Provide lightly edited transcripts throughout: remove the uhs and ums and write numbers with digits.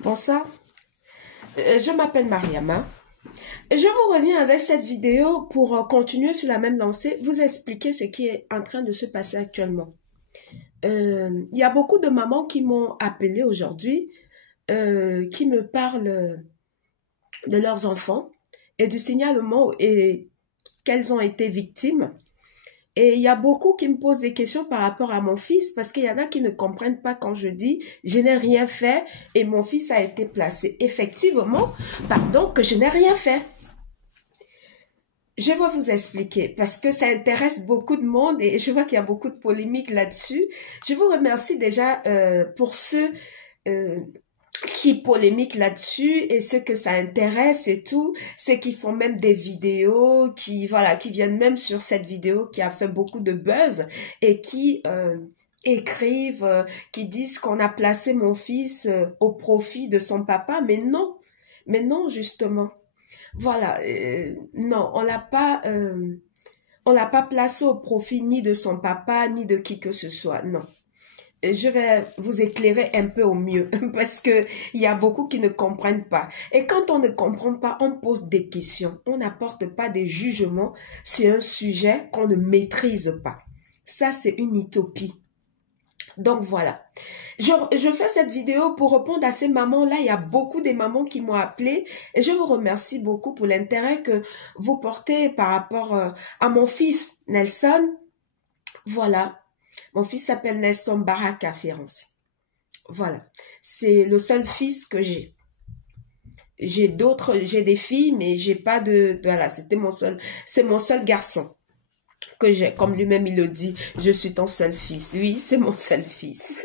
Bonsoir, je m'appelle Mariama. Je vous reviens avec cette vidéo pour continuer sur la même lancée, vous expliquer ce qui est en train de se passer actuellement. Il y a beaucoup de mamans qui m'ont appelé aujourd'hui, qui me parlent de leurs enfants et du signalement et qu'elles ont été victimes. Et il y a beaucoup qui me posent des questions par rapport à mon fils parce qu'il y en a qui ne comprennent pas quand je dis je n'ai rien fait et mon fils a été placé. Effectivement, pardon, que je n'ai rien fait. Je vais vous expliquer parce que ça intéresse beaucoup de monde et je vois qu'il y a beaucoup de polémiques là-dessus. Je vous remercie déjà pour ceux qui polémiquent là-dessus et ceux que ça intéresse et tout, ceux qui font même des vidéos, qui viennent même sur cette vidéo qui a fait beaucoup de buzz et qui écrivent, qui disent qu'on a placé mon fils au profit de son papa, mais non justement. Voilà, non, on l'a pas placé au profit ni de son papa ni de qui que ce soit, non. Je vais vous éclairer un peu au mieux parce que il y a beaucoup qui ne comprennent pas. Et quand on ne comprend pas, on pose des questions. On n'apporte pas des jugements sur un sujet qu'on ne maîtrise pas. Ça, c'est une utopie. Donc voilà, je fais cette vidéo pour répondre à ces mamans-là. Il y a beaucoup de mamans qui m'ont appelé et je vous remercie beaucoup pour l'intérêt que vous portez par rapport à mon fils Nelson. Voilà, mon fils s'appelle Nelson Baraka Ferrance. Voilà, c'est le seul fils que j'ai. J'ai des filles, mais j'ai pas voilà, c'est mon seul garçon que j'ai, comme lui-même il le dit, je suis ton seul fils. Oui, c'est mon seul fils.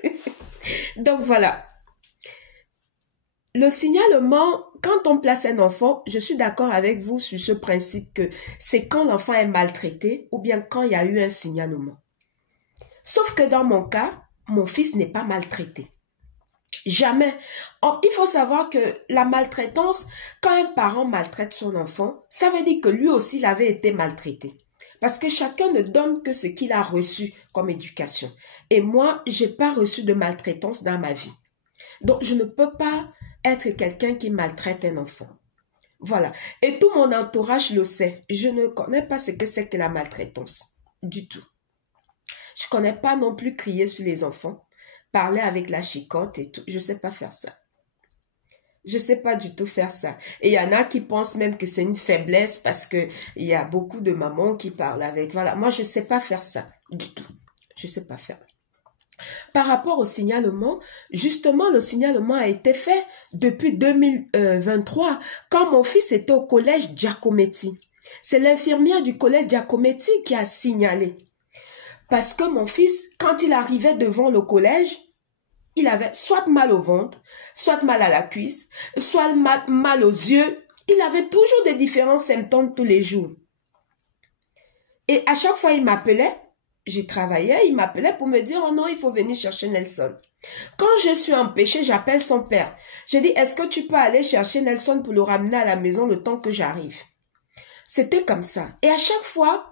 Donc voilà. Le signalement, quand on place un enfant, je suis d'accord avec vous sur ce principe que c'est quand l'enfant est maltraité ou bien quand il y a eu un signalement. Sauf que dans mon cas, mon fils n'est pas maltraité. Jamais. Or, il faut savoir que la maltraitance, quand un parent maltraite son enfant, ça veut dire que lui aussi il avait été maltraité. Parce que chacun ne donne que ce qu'il a reçu comme éducation. Et moi, j'ai pas reçu de maltraitance dans ma vie. Donc, je ne peux pas être quelqu'un qui maltraite un enfant. Voilà. Et tout mon entourage le sait. Je ne connais pas ce que c'est que la maltraitance. Du tout. Je connais pas non plus crier sur les enfants, parler avec la chicotte et tout. Je sais pas faire ça. Je sais pas du tout faire ça. Et il y en a qui pensent même que c'est une faiblesse parce que il y a beaucoup de mamans qui parlent avec. Voilà. Moi, je sais pas faire ça. Du tout. Je sais pas faire. Par rapport au signalement, justement, le signalement a été fait depuis 2023 quand mon fils était au collège Giacometti. C'est l'infirmière du collège Giacometti qui a signalé. Parce que mon fils, quand il arrivait devant le collège, il avait soit mal au ventre, soit mal à la cuisse, soit mal aux yeux. Il avait toujours des différents symptômes tous les jours. Et à chaque fois, il m'appelait. J'y travaillais, il m'appelait pour me dire « Oh non, il faut venir chercher Nelson. » Quand je suis empêchée, j'appelle son père. Je dis « Est-ce que tu peux aller chercher Nelson pour le ramener à la maison le temps que j'arrive ?» C'était comme ça. Et à chaque fois,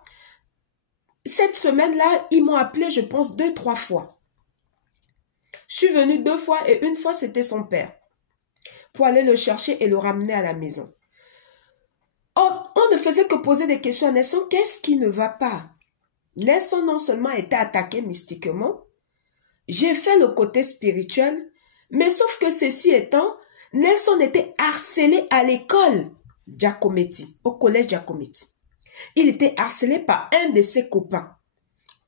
cette semaine-là, ils m'ont appelé, je pense, 2-3 fois. Je suis venue 2 fois et une fois, c'était son père pour aller le chercher et le ramener à la maison. Oh, on ne faisait que poser des questions à Nelson. Qu'est-ce qui ne va pas? Nelson non seulement a été attaqué mystiquement, j'ai fait le côté spirituel, mais sauf que ceci étant, Nelson était harcelé à l'école Giacometti, au collège Giacometti. Il était harcelé par un de ses copains.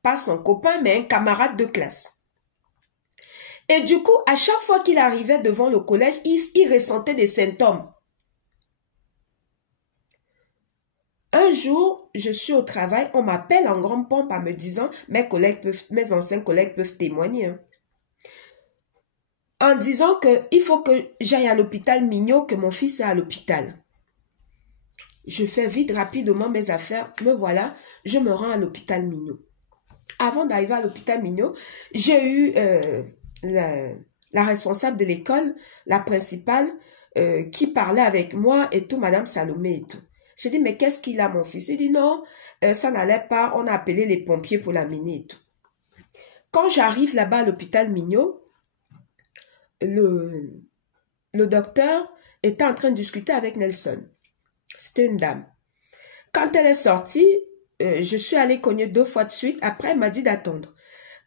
Pas son copain, mais un camarade de classe. Et du coup, à chaque fois qu'il arrivait devant le collège, il ressentait des symptômes. Un jour, je suis au travail, on m'appelle en grande pompe en me disant, mes anciens collègues peuvent témoigner. Hein. En disant qu'il faut que j'aille à l'hôpital Mignot, que mon fils est à l'hôpital. Je fais vite, rapidement mes affaires, me voilà, je me rends à l'hôpital Mignot. Avant d'arriver à l'hôpital Mignot, j'ai eu la responsable de l'école, la principale, qui parlait avec moi et tout, Madame Salomé et tout. J'ai dit, mais qu'est-ce qu'il a, mon fils? Il dit, non, ça n'allait pas, on a appelé les pompiers pour l'amener et tout. Quand j'arrive là-bas à l'hôpital Mignot, le docteur était en train de discuter avec Nelson. C'était une dame. Quand elle est sortie, je suis allée cogner 2 fois de suite. Après, elle m'a dit d'attendre.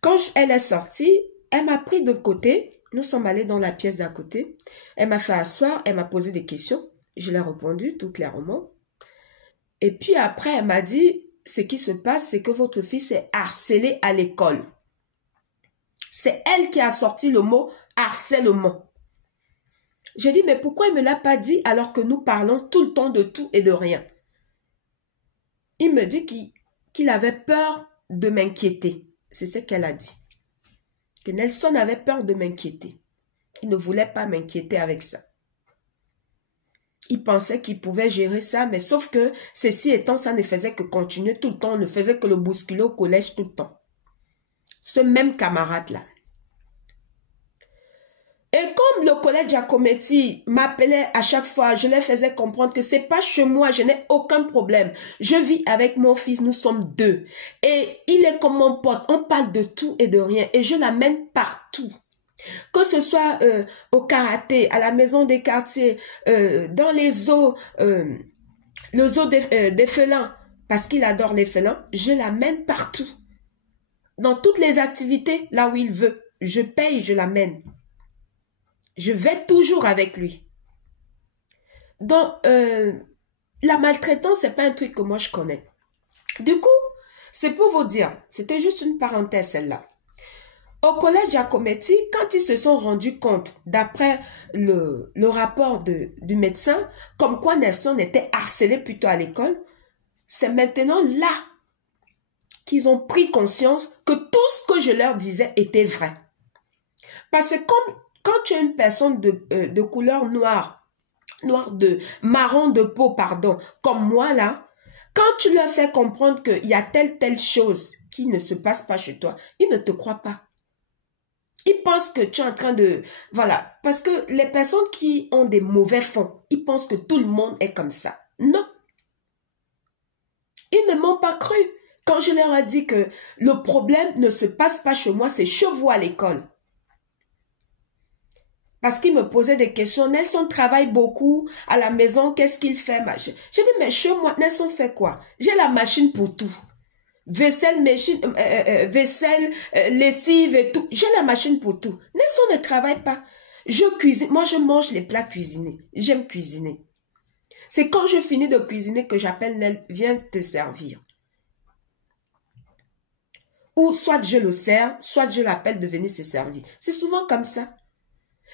Quand elle est sortie, elle m'a pris de côté. Nous sommes allés dans la pièce d'à côté. Elle m'a fait asseoir, elle m'a posé des questions. Je l'ai répondu tout clairement. Et puis après, elle m'a dit, ce qui se passe, c'est que votre fils est harcelé à l'école. C'est elle qui a sorti le mot harcèlement. J'ai dit, mais pourquoi il ne me l'a pas dit alors que nous parlons tout le temps de tout et de rien? Il me dit qu'il avait peur de m'inquiéter. C'est ce qu'elle a dit. Que Nelson avait peur de m'inquiéter. Il ne voulait pas m'inquiéter avec ça. Il pensait qu'il pouvait gérer ça, mais sauf que ceci étant, ça ne faisait que continuer tout le temps. On ne faisait que le bousculer au collège tout le temps. Ce même camarade-là. Et comme le collège Giacometti m'appelait à chaque fois, je leur faisais comprendre que c'est pas chez moi, je n'ai aucun problème. Je vis avec mon fils, nous sommes 2. Et il est comme mon pote, on parle de tout et de rien. Et je l'amène partout. Que ce soit au karaté, à la maison des quartiers, dans les zoos, le zoo des félins, parce qu'il adore les félins, je l'amène partout. Dans toutes les activités, là où il veut. Je paye, je l'amène. Je vais toujours avec lui. Donc, la maltraitance, c'est pas un truc que moi je connais. Du coup, c'est pour vous dire, c'était juste une parenthèse celle-là. Au collège Giacometti, quand ils se sont rendus compte, d'après le rapport du médecin, comme quoi Nelson était harcelé plutôt à l'école, c'est maintenant là qu'ils ont pris conscience que tout ce que je leur disais était vrai. Parce que quand tu es une personne de couleur noire, marron de peau, pardon, comme moi là, quand tu leur fais comprendre qu'il y a telle chose qui ne se passe pas chez toi, ils ne te croient pas. Ils pensent que tu es en train de... Voilà, parce que les personnes qui ont des mauvais fonds, ils pensent que tout le monde est comme ça. Non. Ils ne m'ont pas cru quand je leur ai dit que le problème ne se passe pas chez moi, c'est chez vous à l'école. Parce qu'il me posait des questions. Nelson travaille beaucoup à la maison. Qu'est-ce qu'il fait? J'ai dit, mais chez moi, Nelson fait quoi? J'ai la machine pour tout. Vaisselle, lessive et tout. J'ai la machine pour tout. Nelson ne travaille pas. Je cuisine. Moi, je mange les plats cuisinés. J'aime cuisiner. C'est quand je finis de cuisiner que j'appelle Nel, viens te servir. Ou soit je le sers, soit je l'appelle de venir se servir. C'est souvent comme ça.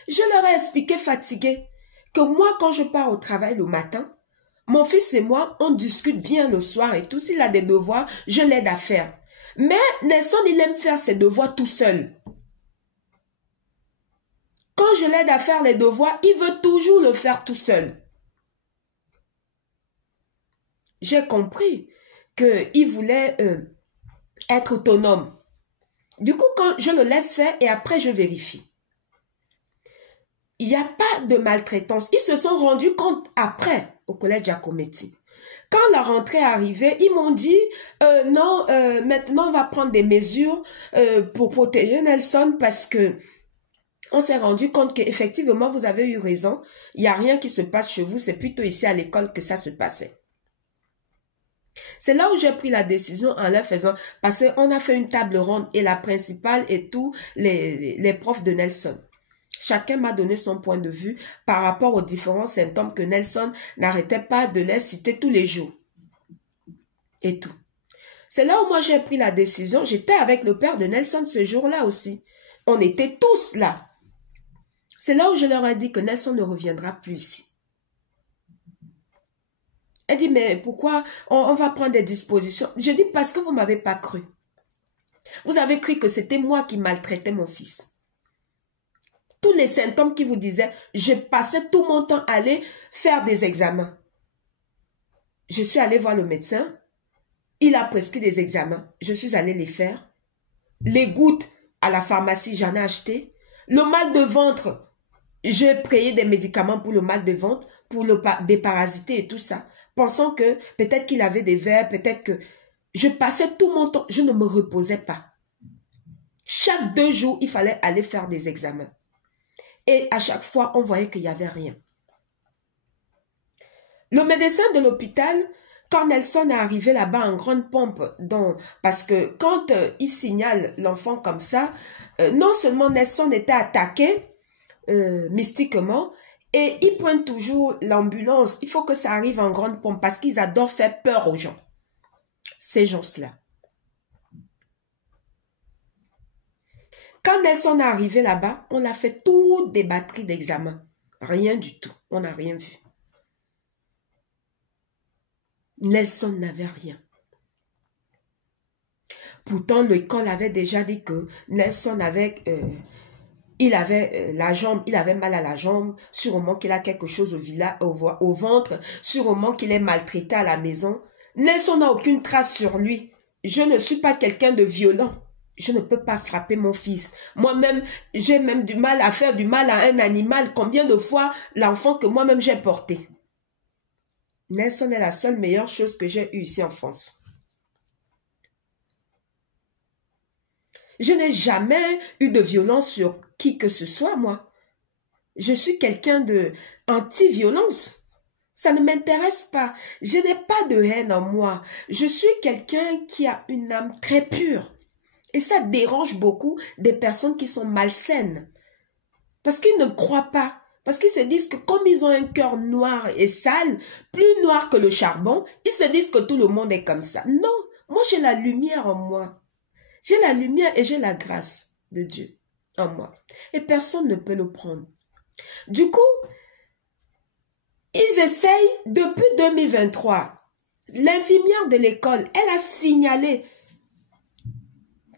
Je leur ai expliqué fatigué que moi, quand je pars au travail le matin, mon fils et moi, on discute bien le soir et tout. S'il a des devoirs, je l'aide à faire. Mais Nelson, il aime faire ses devoirs tout seul. Quand je l'aide à faire les devoirs, il veut toujours le faire tout seul. J'ai compris qu'il voulait être autonome. Du coup, quand je le laisse faire et après je vérifie. Il n'y a pas de maltraitance. Ils se sont rendus compte après au collège Giacometti. Quand la rentrée est arrivée, ils m'ont dit non, maintenant on va prendre des mesures pour protéger Nelson parce que on s'est rendu compte qu'effectivement vous avez eu raison. Il n'y a rien qui se passe chez vous, c'est plutôt ici à l'école que ça se passait. C'est là où j'ai pris la décision en leur faisant, parce qu'on a fait une table ronde et la principale et tous les profs de Nelson. Chacun m'a donné son point de vue par rapport aux différents symptômes que Nelson n'arrêtait pas de les citer tous les jours. Et tout. C'est là où moi j'ai pris la décision. J'étais avec le père de Nelson ce jour-là aussi. On était tous là. C'est là où je leur ai dit que Nelson ne reviendra plus ici. Elle dit, mais pourquoi on va prendre des dispositions? Je dis, parce que vous ne m'avez pas cru. Vous avez cru que c'était moi qui maltraitais mon fils. Tous les symptômes qui vous disaient, je passais tout mon temps à aller faire des examens. Je suis allée voir le médecin. Il a prescrit des examens. Je suis allée les faire. Les gouttes à la pharmacie, j'en ai acheté. Le mal de ventre, j'ai payé des médicaments pour le mal de ventre, pour le déparasiter et tout ça. Pensant que peut-être qu'il avait des vers, peut-être que... Je passais tout mon temps, je ne me reposais pas. Chaque 2 jours, il fallait aller faire des examens. Et à chaque fois, on voyait qu'il n'y avait rien. Le médecin de l'hôpital, quand Nelson est arrivé là-bas en grande pompe, parce que quand il signale l'enfant comme ça, non seulement Nelson était attaqué mystiquement, et il pointe toujours l'ambulance. Il faut que ça arrive en grande pompe parce qu'ils adorent faire peur aux gens. Ces gens-là. Quand Nelson est arrivé là-bas, on a fait toutes des batteries d'examen. Rien du tout. On n'a rien vu. Nelson n'avait rien. Pourtant, l'école avait déjà dit que Nelson avait... il avait la jambe, il avait mal à la jambe, sûrement qu'il a quelque chose au ventre, sûrement qu'il est maltraité à la maison. Nelson n'a aucune trace sur lui. Je ne suis pas quelqu'un de violent. Je ne peux pas frapper mon fils. Moi-même, j'ai même du mal à faire du mal à un animal. Combien de fois l'enfant que moi-même j'ai porté? Nelson est la seule meilleure chose que j'ai eue ici en France. Je n'ai jamais eu de violence sur qui que ce soit, moi. Je suis quelqu'un de anti-violence. Ça ne m'intéresse pas. Je n'ai pas de haine en moi. Je suis quelqu'un qui a une âme très pure. Et ça dérange beaucoup des personnes qui sont malsaines. Parce qu'ils ne croient pas. Parce qu'ils se disent que comme ils ont un cœur noir et sale, plus noir que le charbon, ils se disent que tout le monde est comme ça. Non, moi j'ai la lumière en moi. J'ai la lumière et j'ai la grâce de Dieu en moi. Et personne ne peut le prendre. Du coup, ils essayent depuis 2023. L'infirmière de l'école, elle a signalé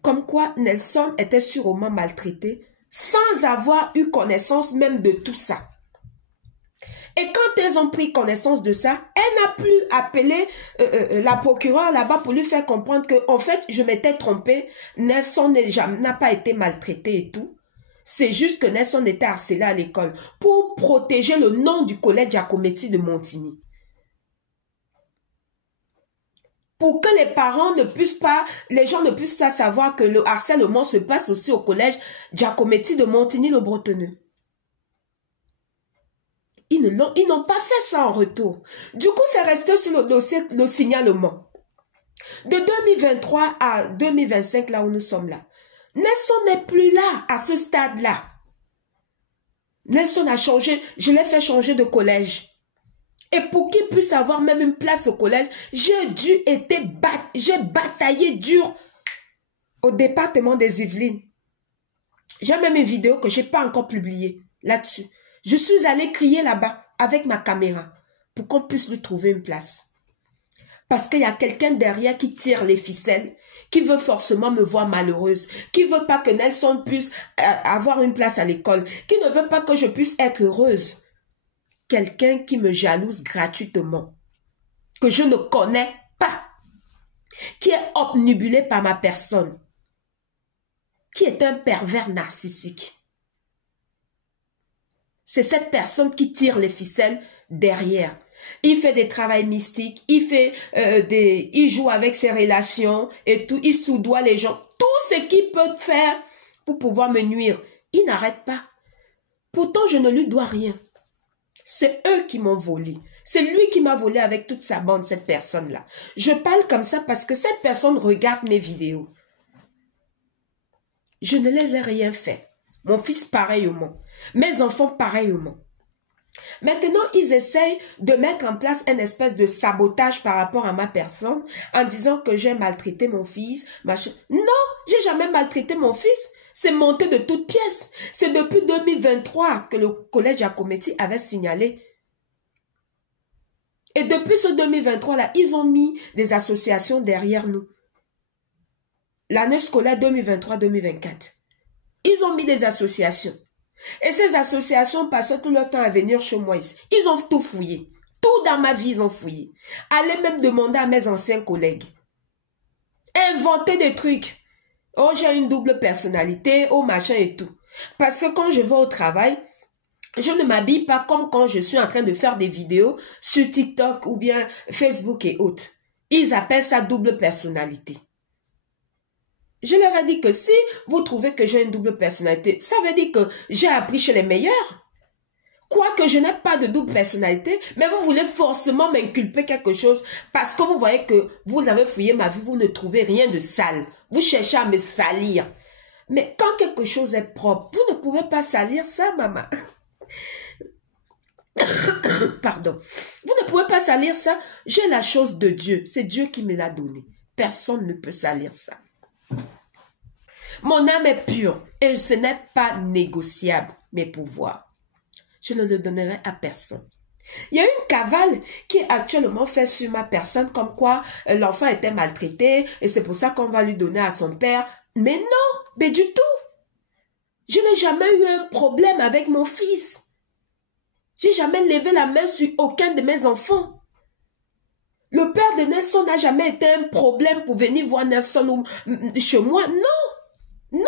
comme quoi Nelson était sûrement maltraité sans avoir eu connaissance même de tout ça. Et quand elles ont pris connaissance de ça, elle n'a plus appelé la procureure là-bas pour lui faire comprendre que, en fait, je m'étais trompée. Nelson n'a pas été maltraité et tout. C'est juste que Nelson était harcelé à l'école pour protéger le nom du collège Giacometti de Montigny. Pour que les parents ne puissent pas, les gens ne puissent pas savoir que le harcèlement se passe aussi au collège Giacometti de Montigny-le-Bretonneux. Ils n'ont pas fait ça en retour. Du coup, c'est resté sur le dossier, le signalement. De 2023 à 2025, là où nous sommes là, Nelson n'est plus là, à ce stade-là. Nelson a changé, je l'ai fait changer de collège. Et pour qu'il puisse avoir même une place au collège, j'ai bataillé dur au département des Yvelines. J'ai même une vidéo que je n'ai pas encore publiée là-dessus. Je suis allée crier là-bas avec ma caméra pour qu'on puisse lui trouver une place. Parce qu'il y a quelqu'un derrière qui tire les ficelles, qui veut forcément me voir malheureuse, qui ne veut pas que Nelson puisse avoir une place à l'école, qui ne veut pas que je puisse être heureuse. Quelqu'un qui me jalouse gratuitement, que je ne connais pas, qui est obnubilé par ma personne, qui est un pervers narcissique. C'est cette personne qui tire les ficelles derrière. Il fait des travails mystiques, il joue avec ses relations et tout, il soudoie les gens. Tout ce qu'il peut faire pour pouvoir me nuire, il n'arrête pas. Pourtant, je ne lui dois rien. C'est eux qui m'ont volé. C'est lui qui m'a volé avec toute sa bande, cette personne-là. Je parle comme ça parce que cette personne regarde mes vidéos. Je ne les ai rien fait. Mon fils pareillement. Mes enfants pareillement. Maintenant, ils essayent de mettre en place une espèce de sabotage par rapport à ma personne en disant que j'ai maltraité mon fils. Machin. Non, j'ai jamais maltraité mon fils. C'est monté de toutes pièces. C'est depuis 2023 que le collège Giacometti avait signalé. Et depuis ce 2023-là, ils ont mis des associations derrière nous. L'année scolaire 2023-2024. Ils ont mis des associations. Et ces associations passaient tout leur temps à venir chez moi ici. Ils ont tout fouillé. Tout dans ma vie, ils ont fouillé. Allez même demander à mes anciens collègues. Inventer des trucs. Oh, j'ai une double personnalité, oh, machin et tout. Parce que quand je vais au travail, je ne m'habille pas comme quand je suis en train de faire des vidéos sur TikTok ou bien Facebook et autres. Ils appellent ça double personnalité. Je leur ai dit que si vous trouvez que j'ai une double personnalité, ça veut dire que j'ai appris chez les meilleurs. Quoique je n'ai pas de double personnalité, mais vous voulez forcément m'inculper quelque chose parce que vous voyez que vous avez fouillé ma vie, vous ne trouvez rien de sale. Vous cherchez à me salir. Mais quand quelque chose est propre, vous ne pouvez pas salir ça, maman. Pardon. Vous ne pouvez pas salir ça. J'ai la chose de Dieu. C'est Dieu qui me l'a donné. Personne ne peut salir ça. Mon âme est pure et ce n'est pas négociable, mes pouvoirs. Je ne le donnerai à personne. Il y a une cavale qui est actuellement faite sur ma personne comme quoi l'enfant était maltraité et c'est pour ça qu'on va lui donner à son père. Mais non, mais du tout. Je n'ai jamais eu un problème avec mon fils. J'ai jamais levé la main sur aucun de mes enfants. Le père de Nelson n'a jamais été un problème pour venir voir Nelson chez moi. Non, non.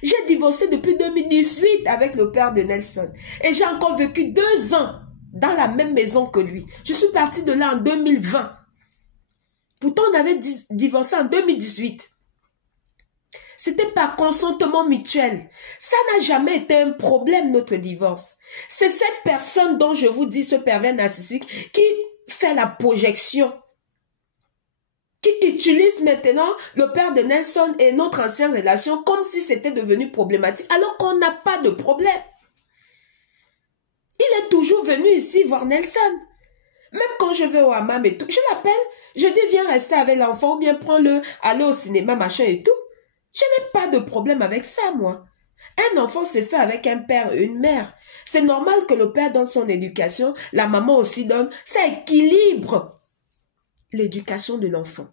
J'ai divorcé depuis 2018 avec le père de Nelson. Et j'ai encore vécu 2 ans dans la même maison que lui. Je suis partie de là en 2020. Pourtant, on avait divorcé en 2018. C'était par consentement mutuel. Ça n'a jamais été un problème, notre divorce. C'est cette personne dont je vous dis, ce pervers narcissique, qui fait la projection, qui utilise maintenant le père de Nelson et notre ancienne relation comme si c'était devenu problématique, alors qu'on n'a pas de problème. Il est toujours venu ici voir Nelson. Même quand je vais au hammam et tout, je l'appelle, je dis viens rester avec l'enfant ou bien prends-le, aller au cinéma, machin et tout. Je n'ai pas de problème avec ça, moi. Un enfant se fait avec un père et une mère. C'est normal que le père donne son éducation, la maman aussi donne. Ça équilibre l'éducation de l'enfant.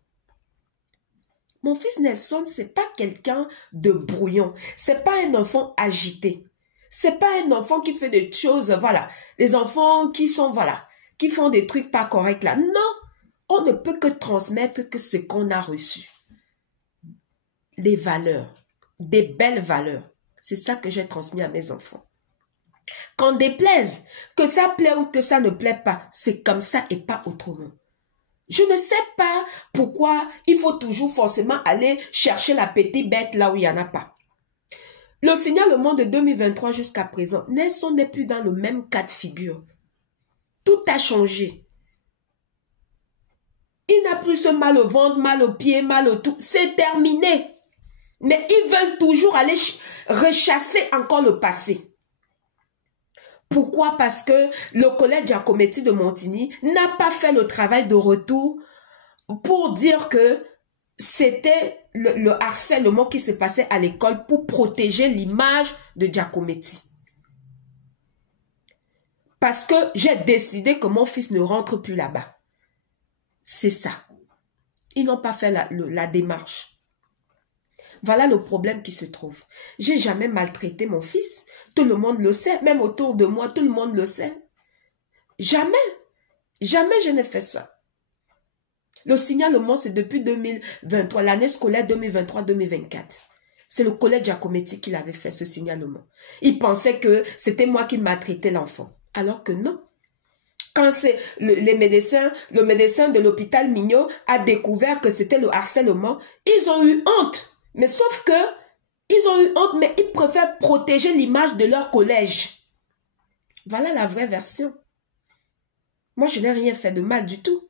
Mon fils Nelson, c'est pas quelqu'un de brouillon. C'est pas un enfant agité. C'est pas un enfant qui fait des choses, voilà. Des enfants qui sont, voilà, qui font des trucs pas corrects là. Non, on ne peut que transmettre que ce qu'on a reçu. Les valeurs, des belles valeurs. C'est ça que j'ai transmis à mes enfants. Qu'en déplaise, que ça plaît ou que ça ne plaît pas, c'est comme ça et pas autrement. Je ne sais pas pourquoi il faut toujours forcément aller chercher la petite bête là où il n'y en a pas. Le signalement de 2023 jusqu'à présent, Nelson n'est plus dans le même cas de figure. Tout a changé. Il n'a plus ce mal au ventre, mal au pied, mal au tout. C'est terminé. Mais ils veulent toujours aller rechasser encore le passé. Pourquoi? Parce que le collège Giacometti de Montigny n'a pas fait le travail de retour pour dire que c'était le harcèlement qui se passait à l'école pour protéger l'image de Giacometti. Parce que j'ai décidé que mon fils ne rentre plus là-bas. C'est ça. Ils n'ont pas fait la démarche. Voilà le problème qui se trouve. J'ai jamais maltraité mon fils. Tout le monde le sait. Même autour de moi, tout le monde le sait. Jamais. Jamais je n'ai fait ça. Le signalement, c'est depuis 2023, l'année scolaire 2023-2024. C'est le collège Giacometti qui l'avait fait, ce signalement. Il pensait que c'était moi qui maltraitais l'enfant. Alors que non. Quand c'est le médecin de l'hôpital Mignot a découvert que c'était le harcèlement, ils ont eu honte. Mais sauf que, ils ont eu honte, mais ils préfèrent protéger l'image de leur collège. Voilà la vraie version. Moi, je n'ai rien fait de mal du tout.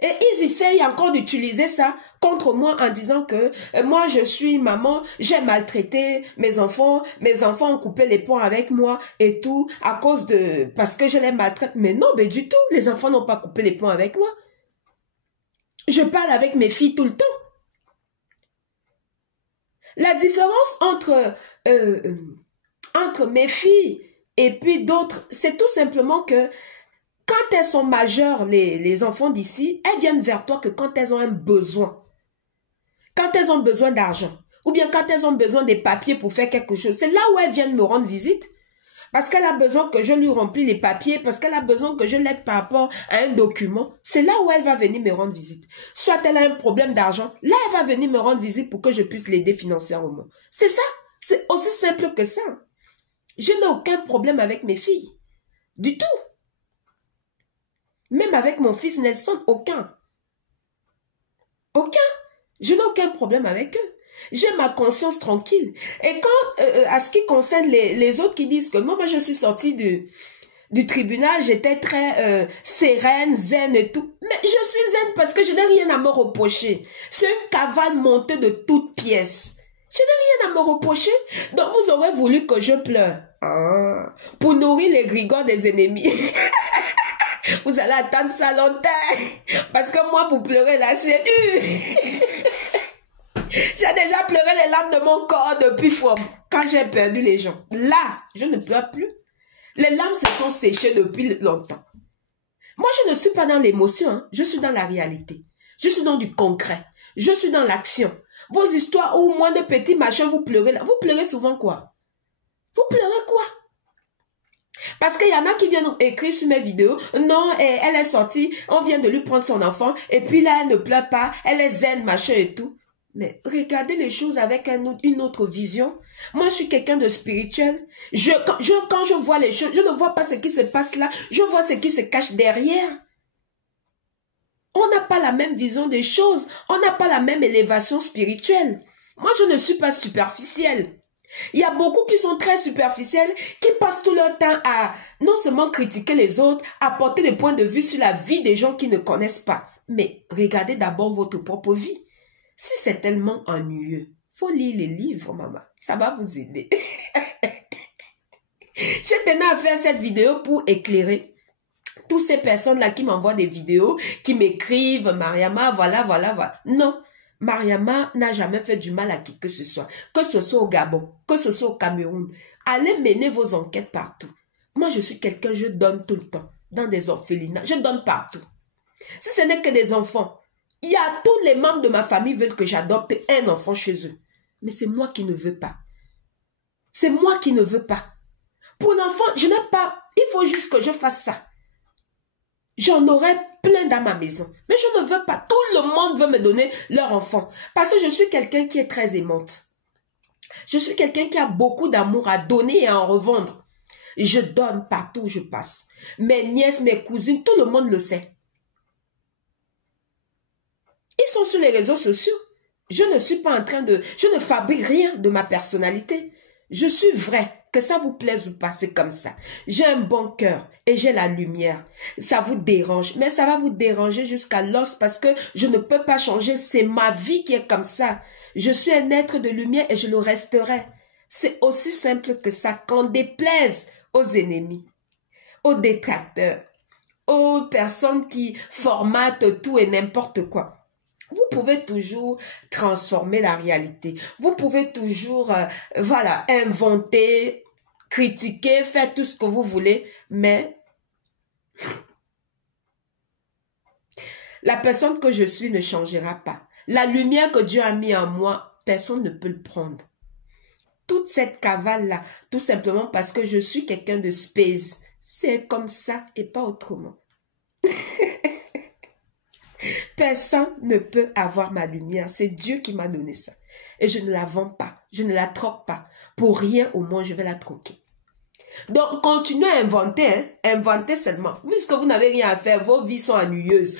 Et ils essayent encore d'utiliser ça contre moi en disant que moi, je suis maman, j'ai maltraité mes enfants ont coupé les ponts avec moi et tout, parce que je les maltraite. Mais non, mais du tout, les enfants n'ont pas coupé les ponts avec moi. Je parle avec mes filles tout le temps. La différence entre mes filles et puis d'autres, c'est tout simplement que quand elles sont majeures, les enfants d'ici, elles viennent vers toi que quand elles ont un besoin. Quand elles ont besoin d'argent. Ou bien quand elles ont besoin des papiers pour faire quelque chose. C'est là où elles viennent me rendre visite. Parce qu'elle a besoin que je lui remplis les papiers. Parce qu'elle a besoin que je l'aide par rapport à un document. C'est là où elle va venir me rendre visite. Soit elle a un problème d'argent. Là, elle va venir me rendre visite pour que je puisse l'aider financièrement. C'est ça. C'est aussi simple que ça. Je n'ai aucun problème avec mes filles. Du tout. Même avec mon fils Nelson, aucun. Aucun. Je n'ai aucun problème avec eux. J'ai ma conscience tranquille. Et quand, à ce qui concerne les autres qui disent que moi je suis sortie du tribunal, j'étais très sereine, zen et tout. Mais je suis zen parce que je n'ai rien à me reprocher. C'est une cavale montée de toutes pièces. Je n'ai rien à me reprocher. Donc vous aurez voulu que je pleure. Ah, pour nourrir les grigons des ennemis. Vous allez attendre ça longtemps. Parce que moi, pour pleurer là, c'est dur. J'ai déjà pleuré les larmes de mon corps depuis quand j'ai perdu les gens. Là, je ne pleure plus. Les larmes se sont séchées depuis longtemps. Moi, je ne suis pas dans l'émotion, hein. Je suis dans la réalité. Je suis dans du concret. Je suis dans l'action. Vos histoires où moins de petits machins, vous pleurez là. Vous pleurez souvent quoi? Vous pleurez quoi? Parce qu'il y en a qui viennent écrire sur mes vidéos. Non, elle est sortie, on vient de lui prendre son enfant. Et puis là, elle ne pleure pas. Elle est zen, machin et tout. Mais regardez les choses avec une autre vision. Moi, je suis quelqu'un de spirituel. Quand je vois les choses, je ne vois pas ce qui se passe là. Je vois ce qui se cache derrière. On n'a pas la même vision des choses. On n'a pas la même élévation spirituelle. Moi, je ne suis pas superficielle. Il y a beaucoup qui sont très superficiels, qui passent tout leur temps à non seulement critiquer les autres, à porter des points de vue sur la vie des gens qui ne connaissent pas. Mais regardez d'abord votre propre vie. Si c'est tellement ennuyeux, faut lire les livres, maman. Ça va vous aider. Je tenais à faire cette vidéo pour éclairer toutes ces personnes-là qui m'envoient des vidéos, qui m'écrivent, Mariama, voilà. Non, Mariama n'a jamais fait du mal à qui que ce soit au Gabon, que ce soit au Cameroun. Allez mener vos enquêtes partout. Moi, je suis quelqu'un, je donne tout le temps, dans des orphelinats, je donne partout. Si ce n'est que des enfants, il y a tous les membres de ma famille veulent que j'adopte un enfant chez eux. Mais c'est moi qui ne veux pas. C'est moi qui ne veux pas. Pour l'enfant, je n'ai pas, il faut juste que je fasse ça. J'en aurai plein dans ma maison. Mais je ne veux pas. Tout le monde veut me donner leur enfant. Parce que je suis quelqu'un qui est très aimante. Je suis quelqu'un qui a beaucoup d'amour à donner et à en revendre. Je donne partout où je passe. Mes nièces, mes cousines, tout le monde le sait. Ils sont sur les réseaux sociaux. Je ne suis pas en train de... Je ne fabrique rien de ma personnalité. Je suis vrai. Que ça vous plaise ou pas, c'est comme ça. J'ai un bon cœur et j'ai la lumière. Ça vous dérange, mais ça va vous déranger jusqu'à l'os parce que je ne peux pas changer. C'est ma vie qui est comme ça. Je suis un être de lumière et je le resterai. C'est aussi simple que ça. Qu'en déplaise aux ennemis, aux détracteurs, aux personnes qui formatent tout et n'importe quoi. Vous pouvez toujours transformer la réalité. Vous pouvez toujours, inventer, critiquer, faire tout ce que vous voulez, mais la personne que je suis ne changera pas. La lumière que Dieu a mis en moi, personne ne peut le prendre. Toute cette cavale-là, tout simplement parce que je suis quelqu'un de space. C'est comme ça et pas autrement. Personne ne peut avoir ma lumière. C'est Dieu qui m'a donné ça. Et je ne la vends pas. Je ne la troque pas. Pour rien, au moins, je vais la troquer. Donc, continuez à inventer. Inventez seulement. Puisque vous n'avez rien à faire, vos vies sont ennuyeuses.